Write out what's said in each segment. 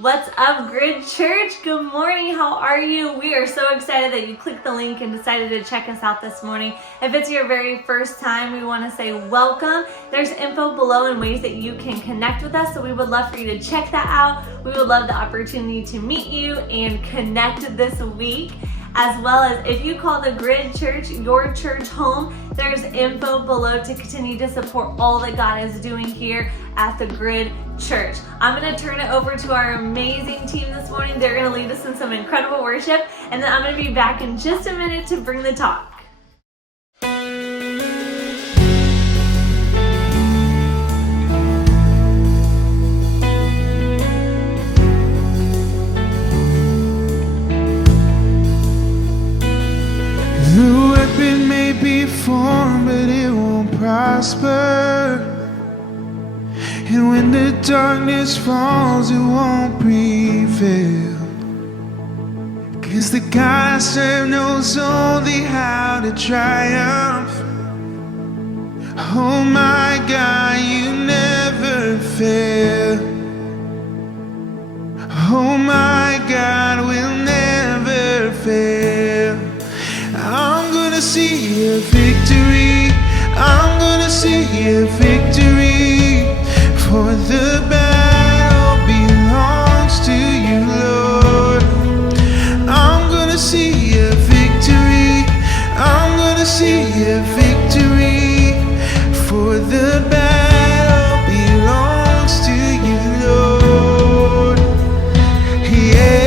What's up, Grid Church? Good morning. How are you? We are so excited that you clicked the link and decided to check us out this morning. If it's your very first time, we want to say welcome. There's info below and ways that you can connect with us, so we would love for you to check that out. We would love the opportunity to meet you and connect this week. As well as if you call the Grid Church your church home, there's info below to continue to support all that God is doing here at the Grid Church. I'm going to turn it over to our amazing team this morning. They're going to lead us in some incredible worship, and then I'm going to be back in just a minute to bring the talk. The weapon may be formed, but it won't prosper. And when the darkness falls, it won't prevail. 'Cause the God I serve knows only how to triumph. Oh my God, you never fail. Oh my God, will never fail. I'm gonna see a victory. I'm gonna see a victory. For the battle belongs to you, Lord. I'm gonna see a victory. I'm gonna see a victory. For the battle belongs to you, Lord. Yeah.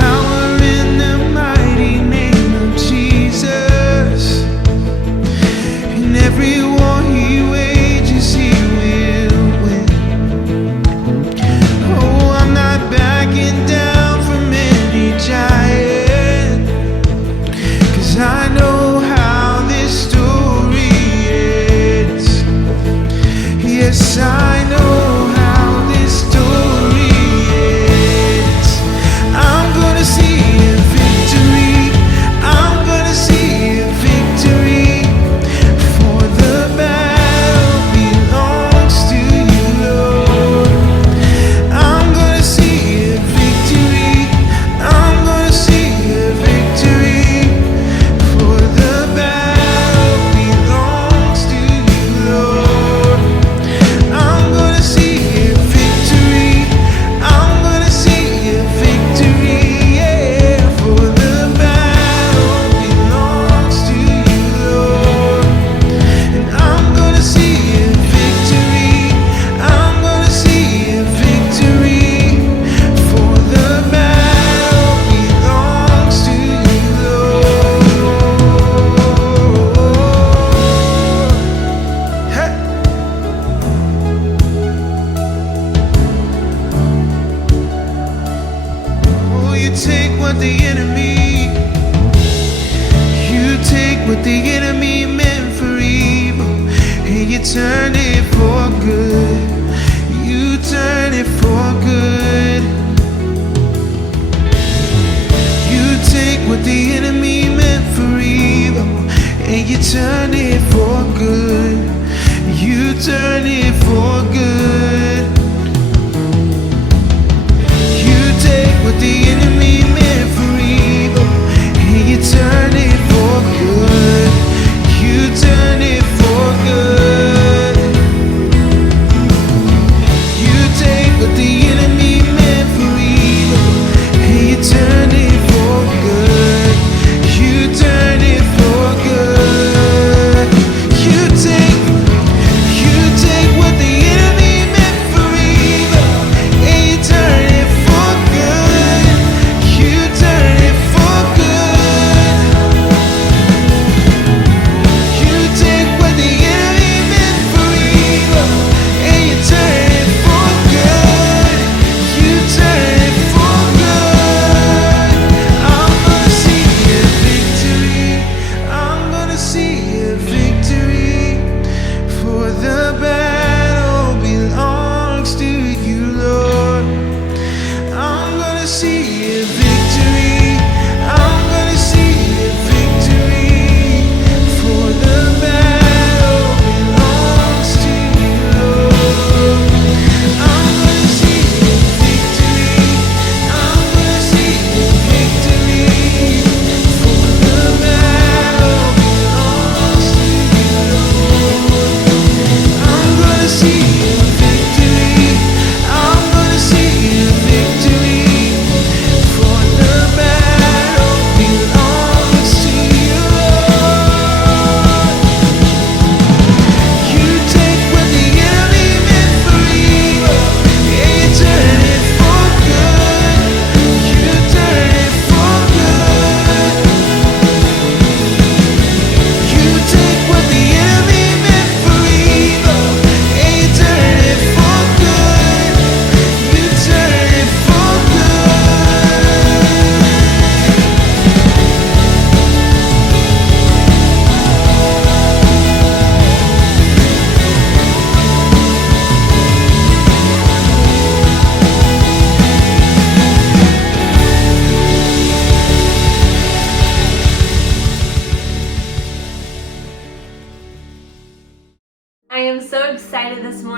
Power in the mighty name of Jesus. In every war he wages, he will win. Oh, I'm not backing down from any giant, 'cause I know how this story ends. Yes, I know how this story ends. I'm gonna see a victory. I'm gonna see a victory. For the battle belongs to you, Lord. I'm gonna see a victory. I'm gonna see a victory. For the battle belongs to you, Lord. I'm gonna see a victory. I'm gonna see a victory. Yeah, for the battle belongs to you, Lord. And I'm gonna see a victory. I'm gonna see a victory. For the battle belongs to you, Lord. Hey. Oh, you take what the enemy, you take what the enemy meant for evil, and you turn it for good. You turn it for good. You take what the enemy meant for evil, and you turn it for good. You turn it for good. You take what the enemy meant for evil, and you turn it for good. You turn it for good. You take what the enemy meant for evil, and you turn it for good. You turn it for good. You take what the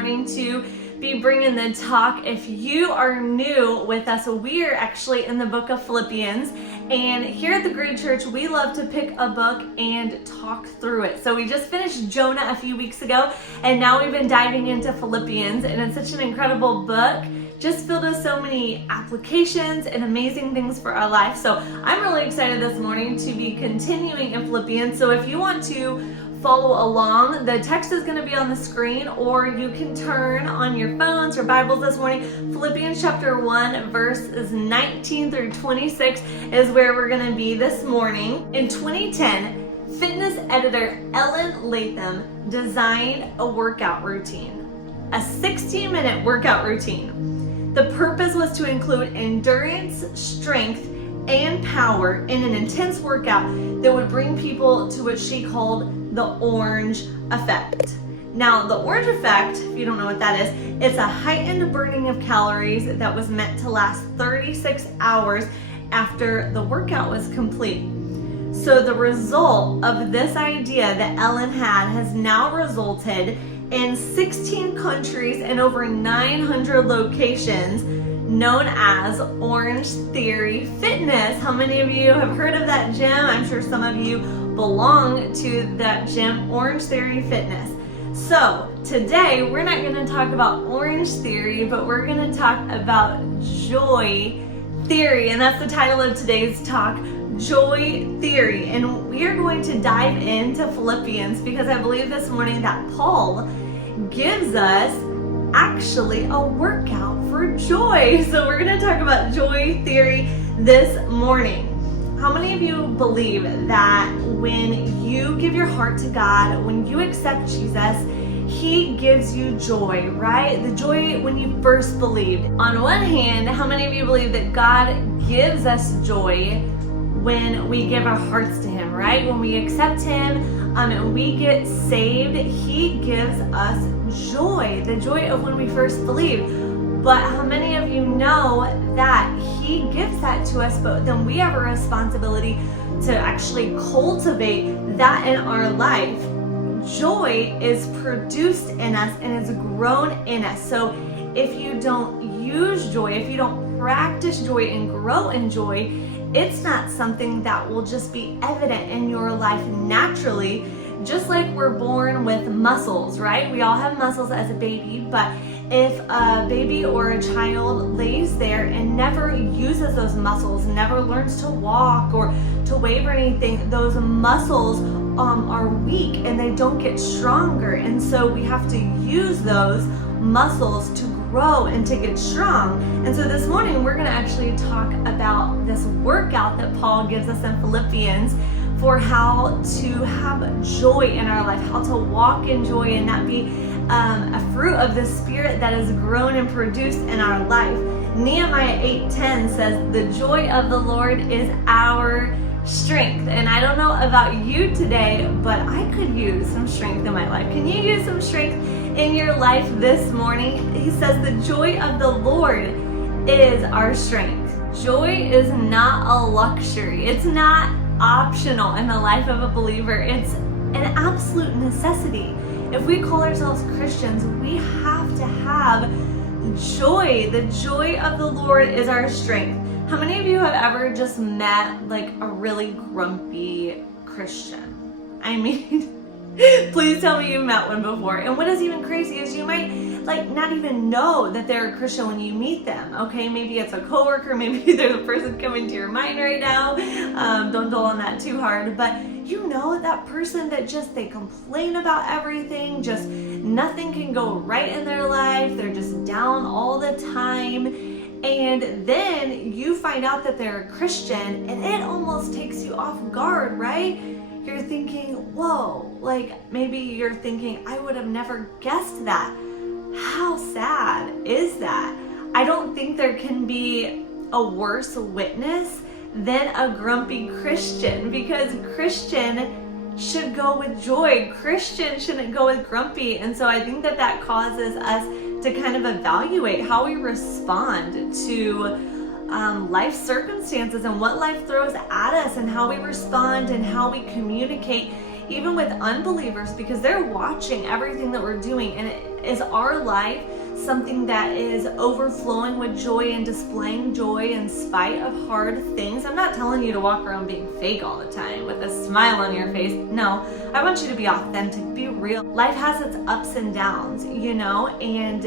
going to be bringing the talk. If you are new with us, we are actually in the book of Philippians, and here at the Great Church we love to pick a book and talk through it. So we just finished Jonah a few weeks ago, and now we've been diving into Philippians, and it's such an incredible book, just filled with so many applications and amazing things for our life. So I'm really excited this morning to be continuing in Philippians. So if you want to follow along, the text is going to be on the screen, or you can turn on your phones or Bibles this morning. Philippians chapter 1 verses 19 through 26 is where we're going to be this morning. In 2010, fitness editor Ellen Latham designed a workout routine, a 16-minute workout routine. The purpose was to include endurance, strength, and power in an intense workout that would bring people to what she called the orange effect. Now, the orange effect, if you don't know what that is, it's a heightened burning of calories that was meant to last 36 hours after the workout was complete. So the result of this idea that Ellen had has now resulted in 16 countries and over 900 locations, known as Orange Theory Fitness. How many of you have heard of that gym? I'm sure some of you belong to that gym, Orange Theory Fitness. So today we're not going to talk about Orange Theory, but we're going to talk about Joy Theory, and that's the title of today's talk, Joy Theory. And we are going to dive into Philippians because I believe this morning that Paul gives us actually a workout for joy. So we're going to talk about Joy Theory this morning. How many of you believe that when you give your heart to God, when you accept Jesus, He gives you joy, right? The joy when you first believed. On one hand, how many of you believe that God gives us joy when we give our hearts to Him, right? When we accept Him and we get saved, He gives us joy, the joy of when we first believed. But how many of you know that He gives that to us, but then we have a responsibility to actually cultivate that in our life? Joy is produced in us and is grown in us. So if you don't use joy, if you don't practice joy and grow in joy, it's not something that will just be evident in your life naturally. Just like we're born with muscles, right? We all have muscles as a baby, but if a baby or a child lays there and never uses those muscles, never learns to walk or to wave or anything, those muscles are weak and they don't get stronger. And so we have to use those muscles to grow and to get strong. And so this morning we're going to actually talk about this workout that Paul gives us in Philippians for how to have joy in our life, how to walk in joy and not be a fruit of the Spirit that is grown and produced in our life. Nehemiah 8:10 says, "The joy of the Lord is our strength." And I don't know about you today, but I could use some strength in my life. Can you use some strength in your life this morning? He says the joy of the Lord is our strength. Joy is not a luxury. It's not optional in the life of a believer. It's an absolute necessity. If we call ourselves Christians, we have to have joy. The joy of the Lord is our strength. How many of you have ever just met like a really grumpy Christian? I mean, please tell me you've met one before. And what is even crazy is you might like not even know that they're a Christian when you meet them. Okay, maybe it's a coworker, maybe there's a person coming to your mind right now. Don't dwell on that too hard, but you know that person that just they complain about everything, just nothing can go right in their life. They're just down all the time. And then you find out that they're a Christian and it almost takes you off guard, right? You're thinking, whoa, like maybe you're thinking, I would have never guessed that. How sad is that? I don't think there can be a worse witness than a grumpy Christian, because Christian should go with joy. Christian shouldn't go with grumpy. And so I think that that causes us to kind of evaluate how we respond to life circumstances and what life throws at us, and how we respond and how we communicate even with unbelievers, because they're watching everything that we're doing, and Is our life something that is overflowing with joy and displaying joy in spite of hard things? I'm not telling you to walk around being fake all the time with a smile on your face. No, I want you to be authentic, be real. Life has its ups and downs, and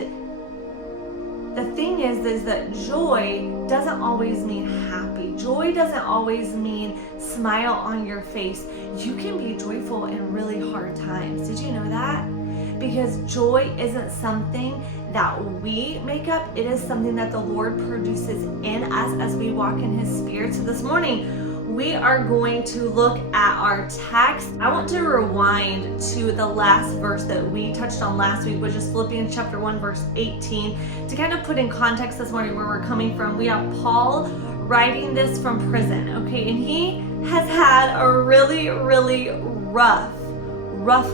the thing is that joy doesn't always mean happy. Joy doesn't always mean smile on your face. You can be joyful in really hard times. Did you know that? Because joy isn't something that we make up. It is something that the Lord produces in us as we walk in His Spirit. So this morning, we are going to look at our text. I want to rewind to the last verse that we touched on last week, which is Philippians chapter 1, verse 18, to kind of put in context this morning where we're coming from. We have Paul writing this from prison, okay? And he has had a really, really rough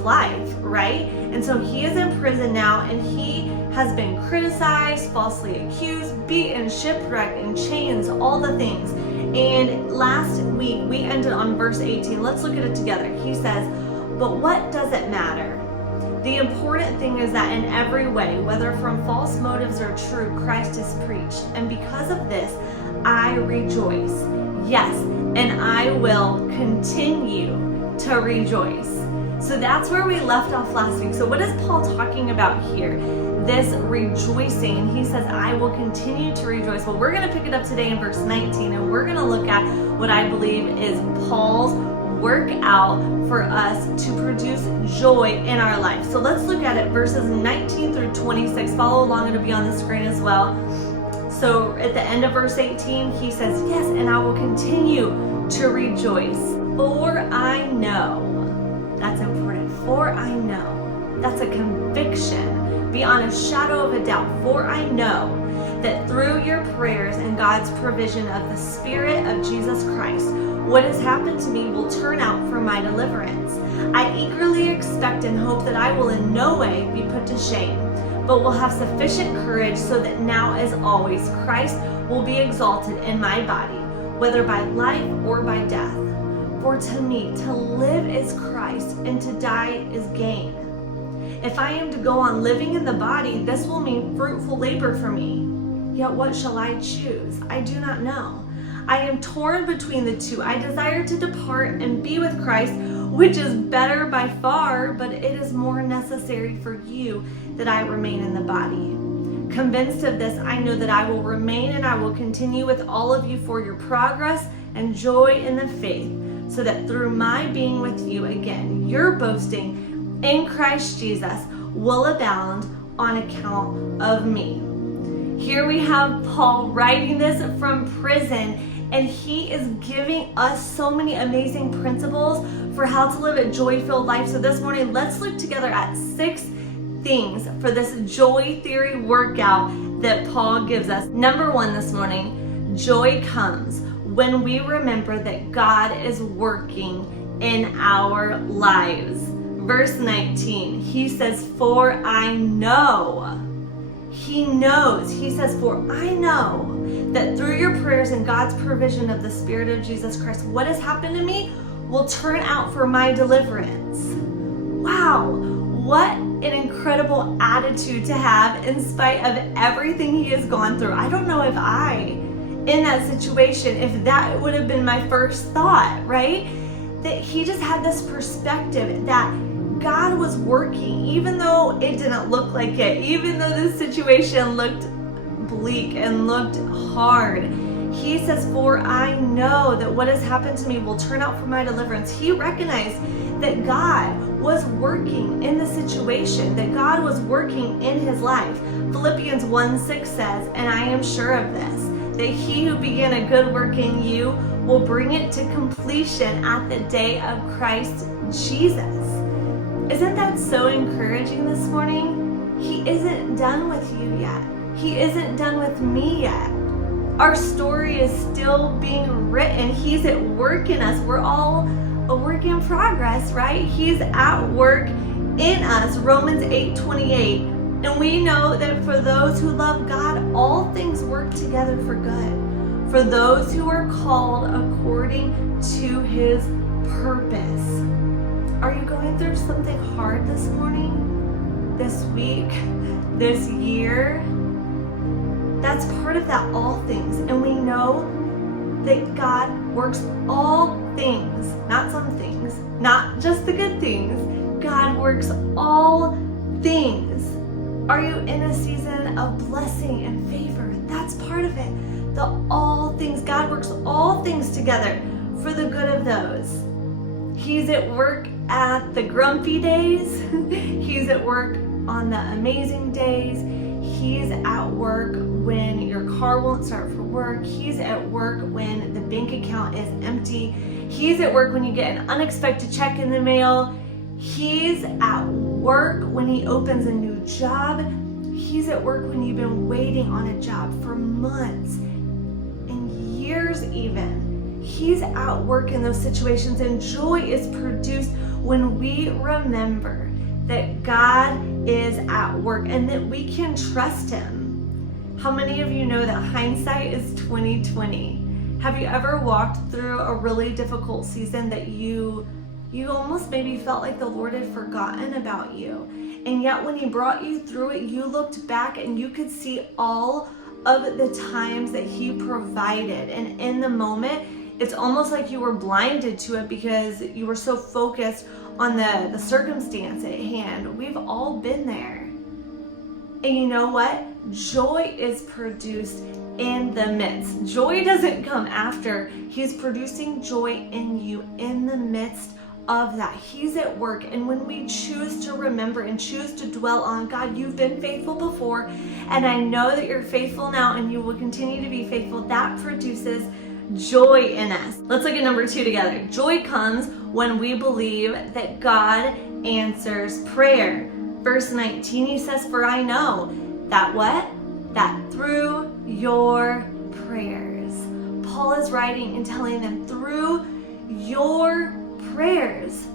life, right? And so he is in prison now, and he has been criticized, falsely accused, beaten, shipwrecked, in chains, all the things. And last week we ended on verse 18. Let's look at it together. He says, "But what does it matter? The important thing is that in every way, whether from false motives or true, Christ is preached. And because of this, I rejoice. Yes, and I will continue to rejoice." So that's where we left off last week. So what is Paul talking about here? This rejoicing. And he says, I will continue to rejoice. Well, we're going to pick it up today in verse 19, and we're going to look at what I believe is Paul's workout for us to produce joy in our life. So let's look at it, verses 19 through 26. Follow along, it'll be on the screen as well. So at the end of verse 18, he says, yes, and I will continue to rejoice. For I know, that's important, for I know, that's a conviction beyond a shadow of a doubt. For I know that through your prayers and God's provision of the Spirit of Jesus Christ, what has happened to me will turn out for my deliverance. I eagerly expect and hope that I will in no way be put to shame, but will have sufficient courage so that now as always Christ will be exalted in my body, whether by life or by death. For to me, to live is Christ, and to die is gain. If I am to go on living in the body, this will mean fruitful labor for me. Yet what shall I choose? I do not know. I am torn between the two. I desire to depart and be with Christ, which is better by far, but it is more necessary for you that I remain in the body. Convinced of this, I know that I will remain and I will continue with all of you for your progress and joy in the faith, so that through my being with you again, your boasting in Christ Jesus will abound on account of me. Here we have Paul writing this from prison, and he is giving us so many amazing principles for how to live a joy-filled life. So this morning, let's look together at 6 things for this joy theory workout that Paul gives us. Number 1 this morning, joy comes when we remember that God is working in our lives. Verse 19, he says, for I know. He knows. He says, for I know that through your prayers and God's provision of the Spirit of Jesus Christ, what has happened to me will turn out for my deliverance. Wow, what an incredible attitude to have in spite of everything he has gone through. I don't know if in that situation, if that would have been my first thought, right? That he just had this perspective that God was working, even though it didn't look like it, even though the situation looked bleak and looked hard. He says, for I know that what has happened to me will turn out for my deliverance. He recognized that God was working in the situation, that God was working in his life. Philippians 1:6 says, and I am sure of this, that he who began a good work in you will bring it to completion at the day of Christ Jesus. Isn't that so encouraging this morning? He isn't done with you yet. He isn't done with me yet. Our story is still being written. He's at work in us. We're all a work in progress, right? He's at work in us. Romans 8:28. And we know that for those who love God, all things work together for good, for those who are called according to his purpose. Are you going through something hard this morning? this week, this year. That's part of that all things. And we know that God works all things, not some things, not just the good things. God works all things. Are you in a season of blessing and favor? That's part of it. The all things. God works all things together for the good of those. He's at work at the grumpy days. He's at work on the amazing days. He's at work when your car won't start for work. He's at work when the bank account is empty. He's at work when you get an unexpected check in the mail. He's at work when he opens a new job. He's at work when you've been waiting on a job for months and years even. He's at work in those situations, and joy is produced when we remember that God is at work and that we can trust him. How many of you know that hindsight is 20/20? Have you ever walked through a really difficult season that you almost maybe felt like the Lord had forgotten about you? And yet when he brought you through it, you looked back and you could see all of the times that he provided. And in the moment, it's almost like you were blinded to it because you were so focused on the circumstance at hand. We've all been there. And you know what? Joy is produced in the midst. Joy doesn't come after. He's producing joy in you in the midst of that. He's at work. And when we choose to remember and choose to dwell on, God, you've been faithful before, and I know that you're faithful now and you will continue to be faithful, that produces joy in us. Let's look at number 2 together. Joy comes when we believe that God answers prayer. Verse 19, he says, for I know that what? That through your prayers. Paul is writing and telling them, through your prayers.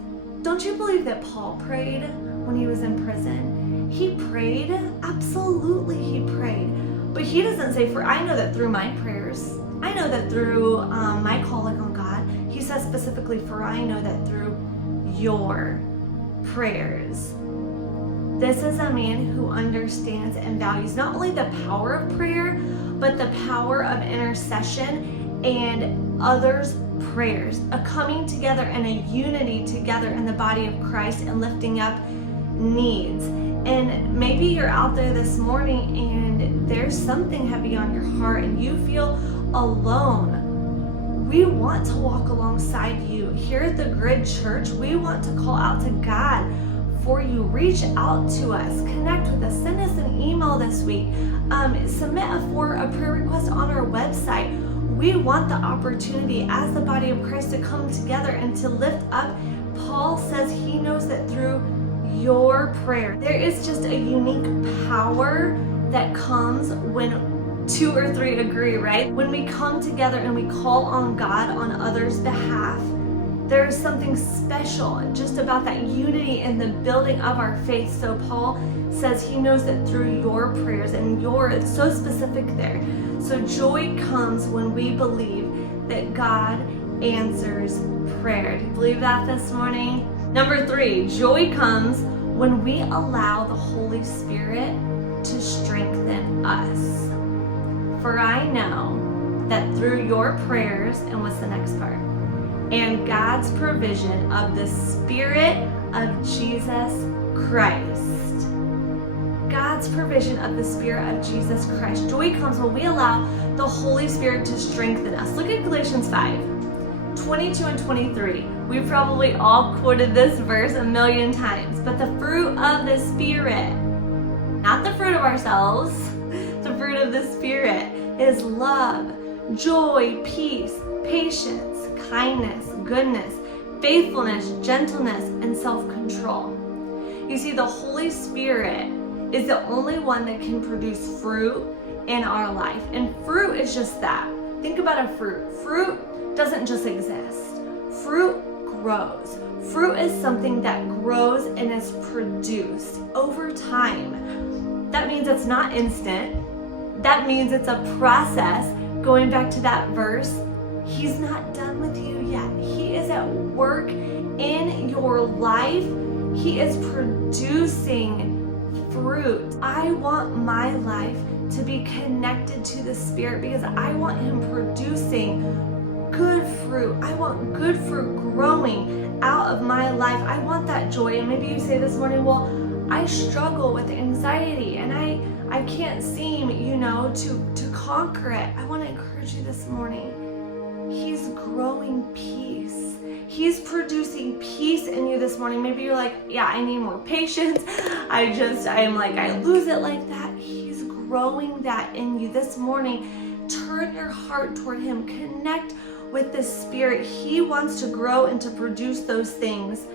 Don't you believe that Paul prayed when he was in prison? He prayed. Absolutely he prayed. But he doesn't say, for I know that through my prayers, I know that through my calling on God. He says specifically, for I know that through your prayers. This is a man who understands and values not only the power of prayer, but the power of intercession and others' prayers, a coming together and a unity together in the body of Christ and lifting up needs. And maybe you're out there this morning and there's something heavy on your heart and you feel alone. We want to walk alongside you. Here at the Grid Church, we want to call out to God for you. Reach out to us, connect with us, send us an email this week, submit for a prayer request on our website. We want the opportunity as the body of Christ to come together and to lift up. Paul says he knows that through your prayer, there is just a unique power that comes when 2 or 3 agree, right? When we come together and we call on God on others' behalf, there is something special just about that unity and the building of our faith. So Paul says he knows that through your prayers, and you're so specific there. So joy comes when we believe that God answers prayer. Do you believe that this morning? Number 3, joy comes when we allow the Holy Spirit to strengthen us. For I know that through your prayers, and what's the next part? And God's provision of the Spirit of Jesus Christ. God's provision of the Spirit of Jesus Christ. Joy comes when we allow the Holy Spirit to strengthen us. Look at Galatians 5:22 and 23. We've probably all quoted this verse a million times, but the fruit of the Spirit, not the fruit of ourselves, the fruit of the Spirit is love, joy, peace, patience, kindness, goodness, faithfulness, gentleness, and self-control. You see, the Holy Spirit is the only one that can produce fruit in our life. And fruit is just that. Think about a fruit. Fruit doesn't just exist. Fruit grows. Fruit is something that grows and is produced over time. That means it's not instant. That means it's a process. Going back to that verse, He's not done with you yet. He is at work in your life. He is producing fruit. I want my life to be connected to the Spirit because I want Him producing good fruit. I want good fruit growing out of my life. I want that joy. And maybe you say this morning, well, I struggle with anxiety and I can't seem, to conquer it. I want to encourage you this morning. He's growing peace. He's producing peace in you this morning. Maybe you're like, yeah, I need more patience. I lose it like that. He's growing that in you this morning. Turn your heart toward Him. Connect with the Spirit. He wants to grow and to produce those things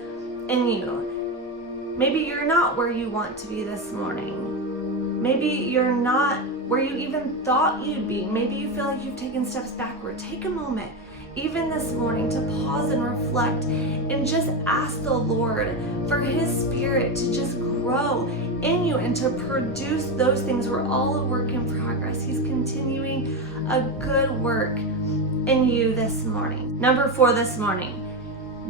in you. Maybe you're not where you want to be this morning. Maybe you're not where you even thought you'd be. Maybe you feel like you've taken steps backward. Take a moment, even this morning, to pause and reflect and just ask the Lord for His Spirit to just grow in you and to produce those things. We're all a work in progress. He's continuing a good work in you this morning. Number 4 this morning,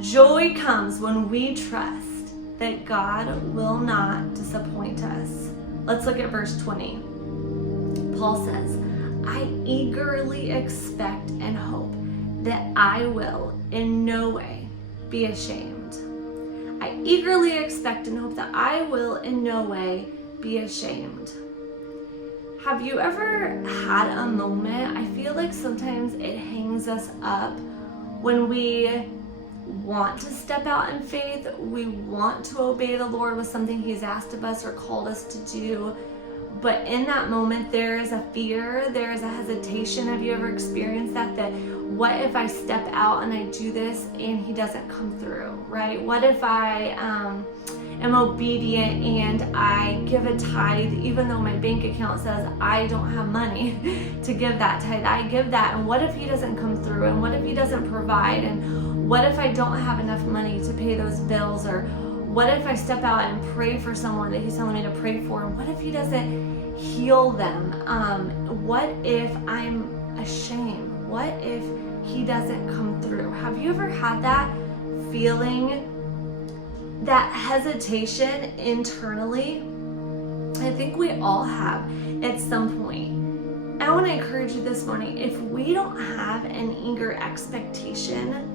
joy comes when we trust that God will not disappoint us. Let's look at verse 20. Paul says, I eagerly expect and hope that I will in no way be ashamed. I eagerly expect and hope that I will in no way be ashamed. Have you ever had a moment? I feel like sometimes it hangs us up when we want to step out in faith. We want to obey the Lord with something He's asked of us or called us to do. But in that moment, there is a fear, there is a hesitation. Have you ever experienced that what if I step out and I do this and He doesn't come through, right? What if I am obedient and I give a tithe even though my bank account says I don't have money to give that tithe? I give that, and what if He doesn't come through? And what if He doesn't provide? And what if I don't have enough money to pay those bills? Or what if I step out and pray for someone that He's telling me to pray for? And what if He doesn't heal them? What if I'm ashamed? What if He doesn't come through? Have you ever had that feeling, that hesitation internally? I think we all have at some point. I want to encourage you this morning, if we don't have an eager expectation,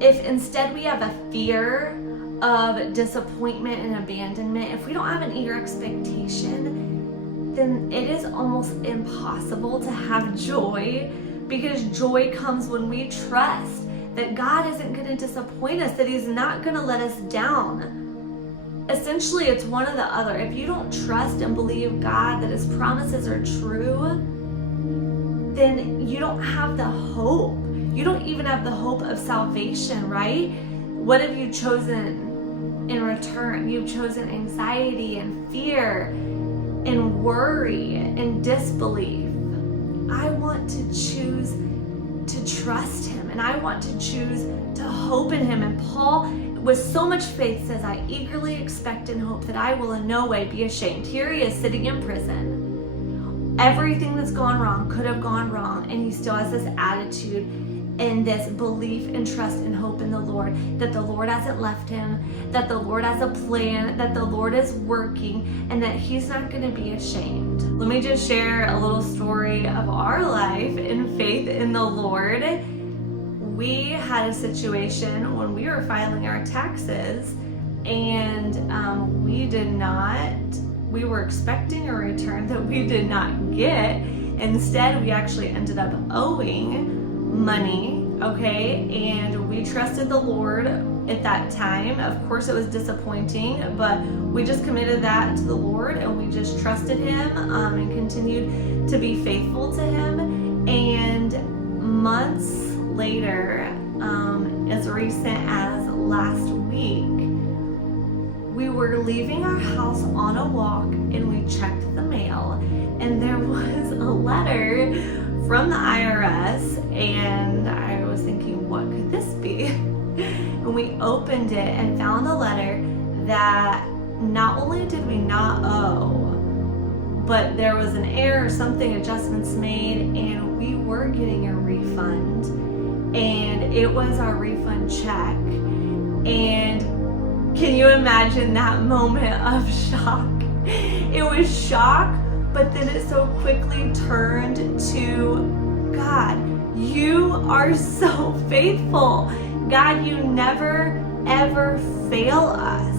if instead we have a fear of disappointment and abandonment, if we don't have an eager expectation, then it is almost impossible to have joy, because joy comes when we trust that God isn't going to disappoint us, that He's not going to let us down. Essentially, it's one or the other. If you don't trust and believe God that His promises are true, then you don't have the hope. You don't even have the hope of salvation, right? What have you chosen in return? You've chosen anxiety and fear and worry and disbelief. I want to choose to trust Him, and I want to choose to hope in Him. And Paul, with so much faith, says, I eagerly expect and hope that I will in no way be ashamed. Here he is sitting in prison. Everything that's gone wrong could have gone wrong, and he still has this attitude and this belief and trust and hope in the Lord, that the Lord hasn't left him, that the Lord has a plan, that the Lord is working, and that he's not going to be ashamed. Let me just share a little story of our life in faith in the Lord. We had a situation when we were filing our taxes, and we were expecting a return that we did not get. Instead, we actually ended up owing money, okay? And we trusted the Lord at that time. Of course, it was disappointing, but we just committed that to the Lord, and we just trusted Him and continued to be faithful to Him. And months later, as recent as last week, we were leaving our house on a walk, and we checked the mail, and there was a letter from the IRS, and I was thinking, what could this be? And we opened it and found a letter that not only did we not owe, but there was an error, adjustments made, and we were getting a refund. And it was our refund check. And can you imagine that moment of shock It was shock, but then it so quickly turned to, God, you are so faithful. God, you never, ever fail us.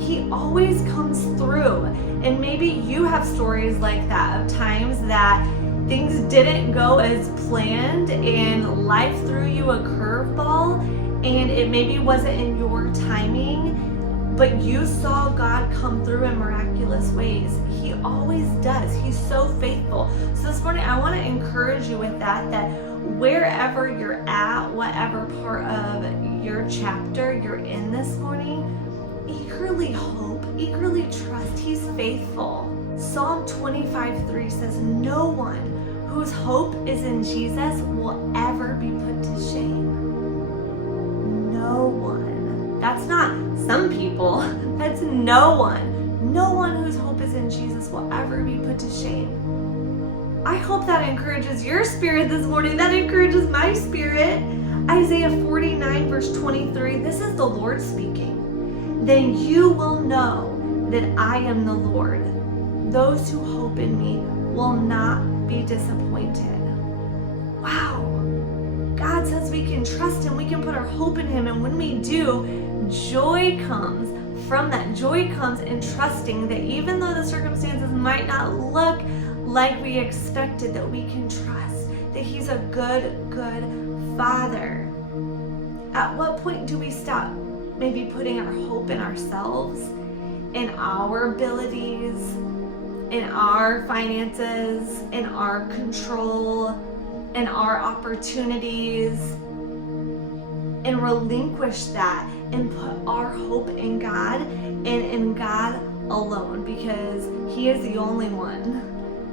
He always comes through. And maybe you have stories like that of times that things didn't go as planned and life threw you a curveball and it maybe wasn't in your timing, but you saw God come through in miraculous ways. He always does. He's so faithful. So this morning, I want to encourage you with that wherever you're at, whatever part of your chapter you're in this morning, eagerly hope, eagerly trust. He's faithful. Psalm 25:3 says, no one whose hope is in Jesus will ever be put to shame. No one. That's not some people. That's no one. No one whose hope is in Jesus will ever be put to shame. I hope that encourages your spirit this morning. That encourages my spirit. Isaiah 49 verse 23, this is the Lord speaking. Then you will know that I am the Lord. Those who hope in me will not be disappointed. Wow. God says we can trust him. We can put our hope in him. And when we do, joy comes from that. Joy comes in trusting that even though the circumstances might not look like we expected, that we can trust that he's a good, good Father. At what point do we stop maybe putting our hope in ourselves, in our abilities, in our finances, in our control, in our opportunities, and relinquish that and put our hope in God and in God alone, because he is the only one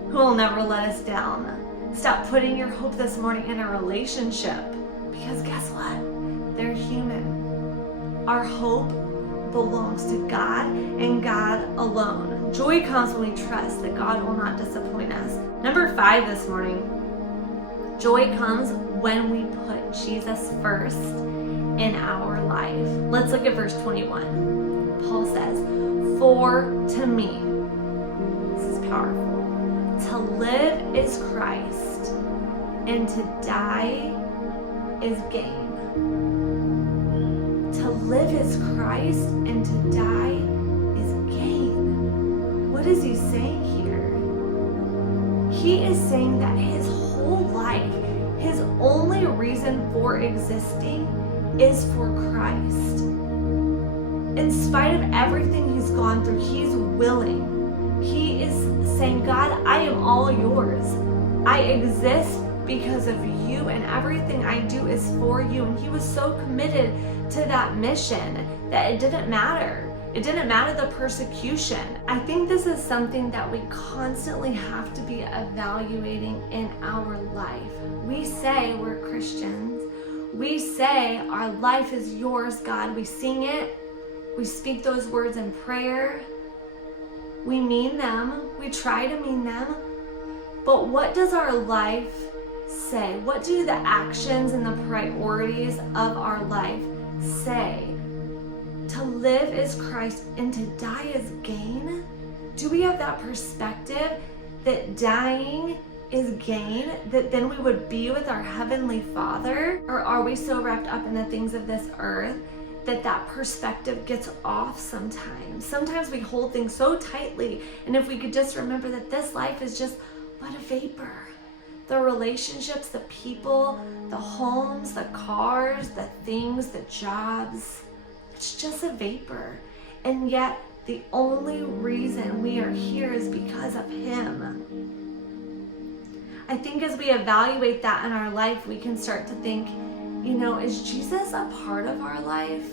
who will never let us down. Stop putting your hope this morning in a relationship, because guess what? They're human. Our hope belongs to God and God alone. Joy comes when we trust that God will not disappoint us. Number 5 this morning. Joy comes when we put Jesus first in our life. Let's look at verse 21. Paul says, for to me, this is powerful, to live is Christ and to die is gain. To live is Christ and to die is gain. What is he saying here? He is saying that his whole life, his only reason for existing is for Christ. In spite of everything he's gone through, he's willing. He is saying, God, I am all yours. I exist because of you, and everything I do is for you. And he was so committed to that mission that it didn't matter. It didn't matter the persecution. I think this is something that we constantly have to be evaluating in our life. We say we're Christians. We say our life is yours, God. We sing it. We speak those words in prayer. We mean them. We try to mean them. But what does our life say? What do the actions and the priorities of our life say? To live is Christ and to die is gain? Do we have that perspective that dying is gain, that then we would be with our Heavenly Father? Or are we so wrapped up in the things of this earth that that perspective gets off sometimes? Sometimes we hold things so tightly, and if we could just remember that this life is just but a vapor. The relationships, the people, the homes, the cars, the things, the jobs, it's just a vapor. And yet the only reason we are here is because of him. I think as we evaluate that in our life, we can start to think, is Jesus a part of our life?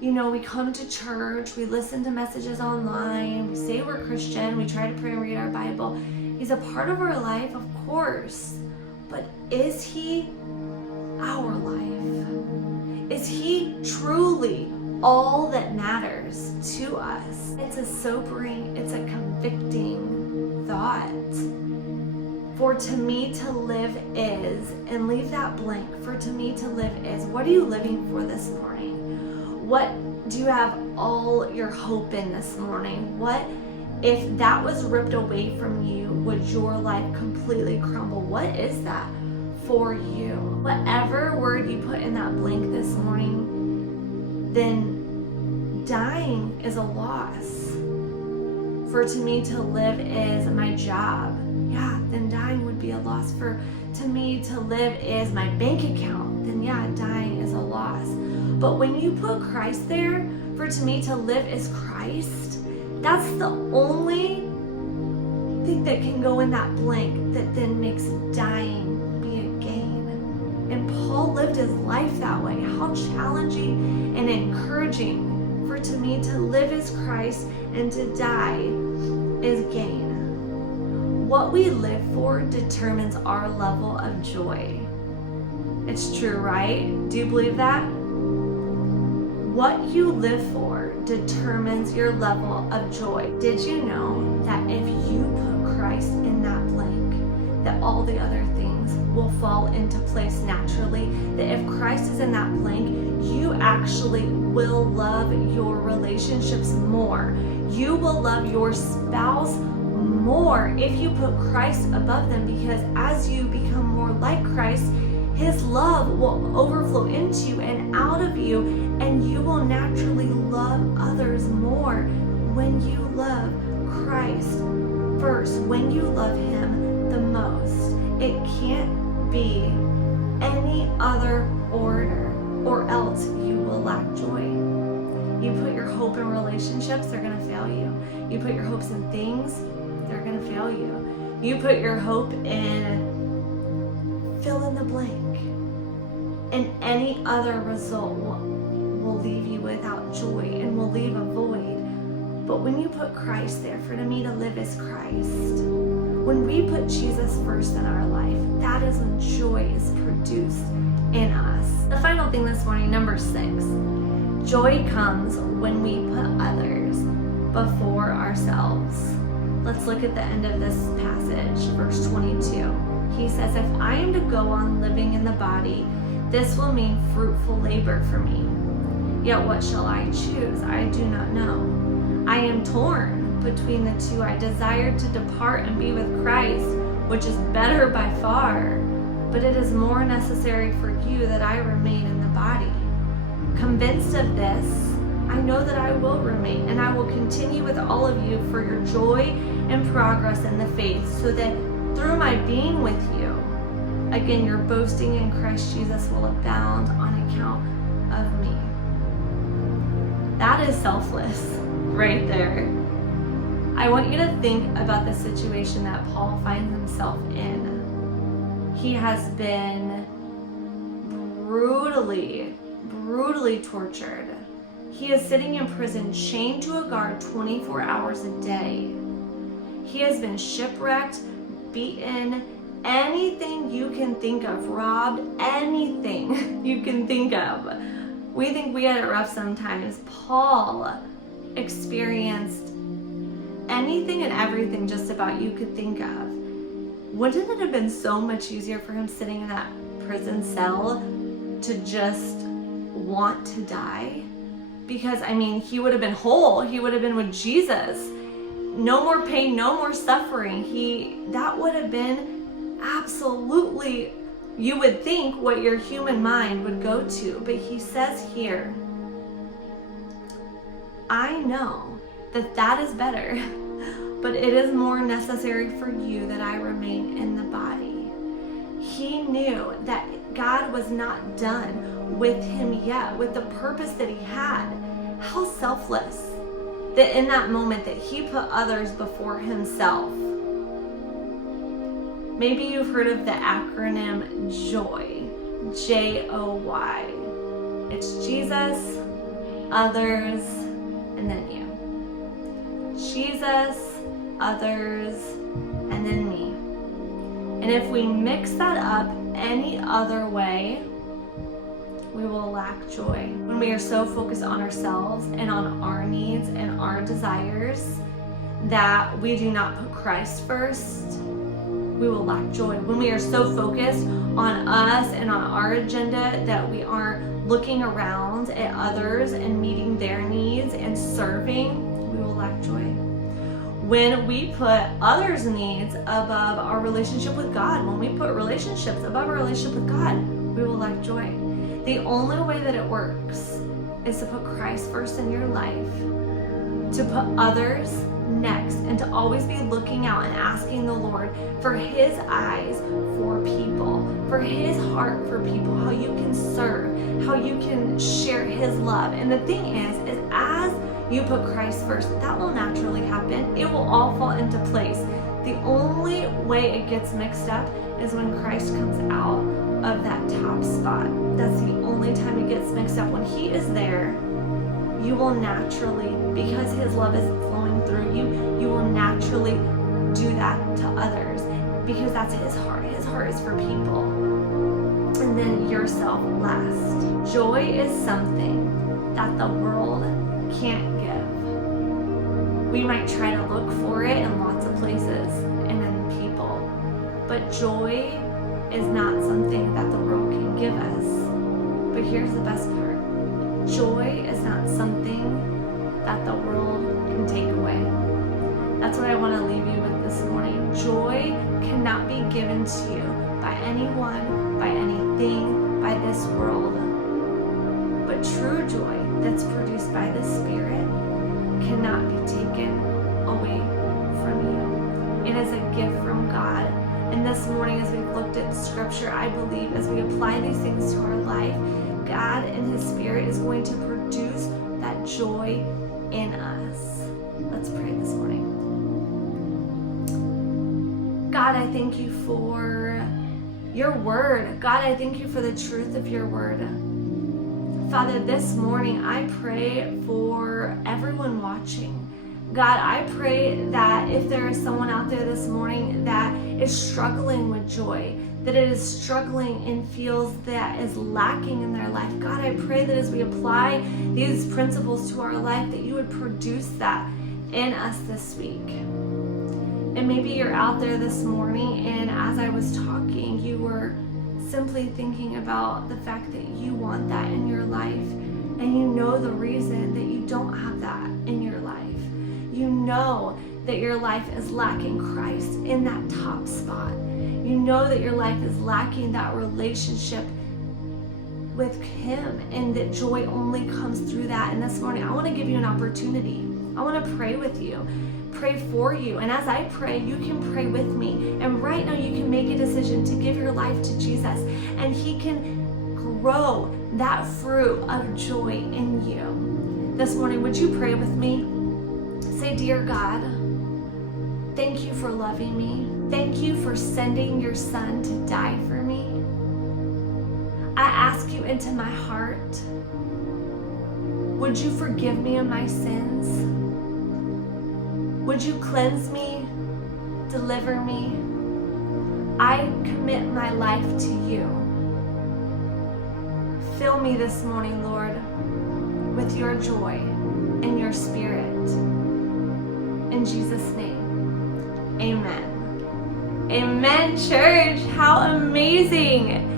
We come to church, we listen to messages online, we say we're Christian, we try to pray and read our Bible. He's a part of our life, of course, but is he our life? Is he truly all that matters to us? It's a sobering, it's a convicting thought. For to me to live is, and leave that blank, for to me to live is, what are you living for this morning? What do you have all your hope in this morning? What If that was ripped away from you, would your life completely crumble? What is that for you? Whatever word you put in that blank this morning, then dying is a loss. For to me to live is my job. Yeah, then dying would be a loss. To me to live is my bank account. Then yeah, dying is a loss. But when you put Christ there, for to me to live is Christ, that's the only thing that can go in that blank that then makes dying be a gain. And Paul lived his life that way. How challenging and encouraging. For to me to live is Christ and to die is gain. What we live for determines our level of joy. It's true, right? Do you believe that? What you live for determines your level of joy. Did you know that if you put Christ in that blank, that all the other things will fall into place naturally? That if Christ is in that blank, you actually will love your relationships more. You will love your spouse more if you put Christ above them, because as you become more like Christ, his love will overflow into you and out of you, and you will naturally love others more when you love Christ first, when you love him the most. It can't be any other order, or else you will lack joy. You put your hope in relationships, they're going to fail you. You put your hopes in things, they're going to fail you. You put your hope in fill in the blank, and any other result will leave you without joy and will leave a void. But when you put Christ there, for to me to live is Christ. When we put Jesus first in our life, that is when joy is produced in us. The final thing this morning, number 6. Joy comes when we put others before ourselves. Let's look at the end of this passage, verse 22. He says, if I am to go on living in the body, this will mean fruitful labor for me. Yet what shall I choose? I do not know. I am torn between the two. I desire to depart and be with Christ, which is better by far. But it is more necessary for you that I remain in the body. Convinced of this, I know that I will remain, and I will continue with all of you for your joy and progress in the faith, so that through my being with you, again, your boasting in Christ Jesus will abound on account of me. That is selfless right there. I want you to think about the situation that Paul finds himself in. He has been brutally tortured. He is sitting in prison, chained to a guard 24 hours a day. He has been shipwrecked, beaten, anything you can think of, robbed, anything you can think of. We think we had it rough sometimes. Paul experienced anything and everything just about you could think of. Wouldn't it have been so much easier for him sitting in that prison cell to just want to die? Because, I mean, he would have been whole. He would have been with Jesus. No more pain, no more suffering. That would have been absolutely, you would think, what your human mind would go to. But he says here, I know that that is better, but it is more necessary for you that I remain in the body. He knew that God was not done with him yet, with the purpose that he had. How selfless that in that moment that he put others before himself. Maybe you've heard of the acronym JOY, J-O-Y. It's Jesus, others, and then you. Jesus, others, and then me. And if we mix that up any other way, we will lack joy. When we are so focused on ourselves and on our needs and our desires that we do not put Christ first, we will lack joy. When we are so focused on us and on our agenda that we aren't looking around at others and meeting their needs and serving, we will lack joy. when we put others' needs above our relationship with God, when we put relationships above our relationship with God, we will lack joy. The only way that it works is to put Christ first in your life, to put others next, and to always be looking out and asking the Lord for His eyes for people, for His heart for people, how you can serve, how you can share His love. And the thing is as you put Christ first, that will naturally happen. It will all fall into place. The only way it gets mixed up is when Christ comes out of that top spot. That's the only time it gets mixed up. When He is there, you will naturally, because His love is flowing through you, you will naturally do that to others, because that's His heart. His heart is for people. And then yourself last. Joy is something that the world can't give. We might try to look for it in lots of places and in people, but joy is not something that the world can give us. But here's the best part. Joy is not something that the world can take away. That's what I want to leave you with this morning. Joy cannot be given to you by anyone, by anything, by this world. But true joy that's produced by the Spirit cannot be taken away from you. It is a gift from God. And this morning, as we've looked at Scripture, I believe as we apply these things to our life, God and His Spirit is going to produce that joy in us. Let's pray this morning. God, I thank you for your word. God, I thank you for the truth of your word. Father, this morning I pray for everyone watching. God, I pray that if there is someone out there this morning that is struggling with joy, that it is struggling and feels that is lacking in their life, God, I pray that as we apply these principles to our life, that you would produce that in us this week. And maybe you're out there this morning, and as I was talking, you were simply thinking about the fact that you want that in your life, and you know the reason that you don't have that in your life. You know that your life is lacking Christ in that top spot. You know that your life is lacking that relationship with Him, and that joy only comes through that. And this morning, I want to give you an opportunity. I want to pray with you, pray for you. And as I pray, you can pray with me. And right now, you can make a decision to give your life to Jesus, and He can grow that fruit of joy in you. This morning, would you pray with me? Say, dear God, thank you for loving me. Thank you for sending your Son to die for me. I ask you into my heart. Would you forgive me of my sins? Would you cleanse me, deliver me? I commit my life to you. Fill me this morning, Lord, with your joy and your Spirit. In Jesus' name, amen. Amen, church. How amazing.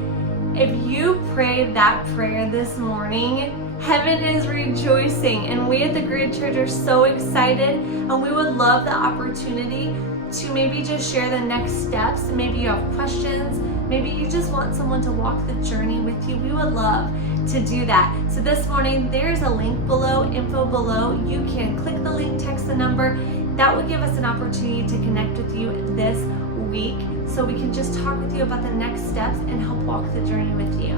If you prayed that prayer this morning, heaven is rejoicing, and we at the Grid Church are so excited, and we would love the opportunity to maybe just share the next steps. Maybe you have questions. Maybe you just want someone to walk the journey with you. We would love to do that. So this morning, there's a link below, info below. You can click the link, text the number. That will give us an opportunity to connect with you this week, so we can just talk with you about the next steps and help walk the journey with you.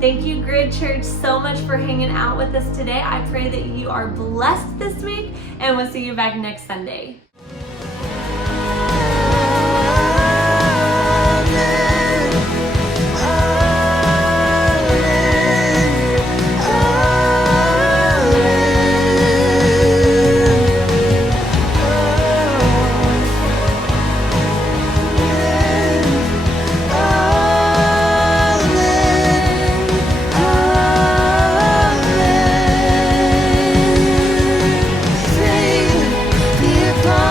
Thank you, Grid Church, so much for hanging out with us today. I pray that you are blessed this week, and we'll see you back next Sunday. Be a part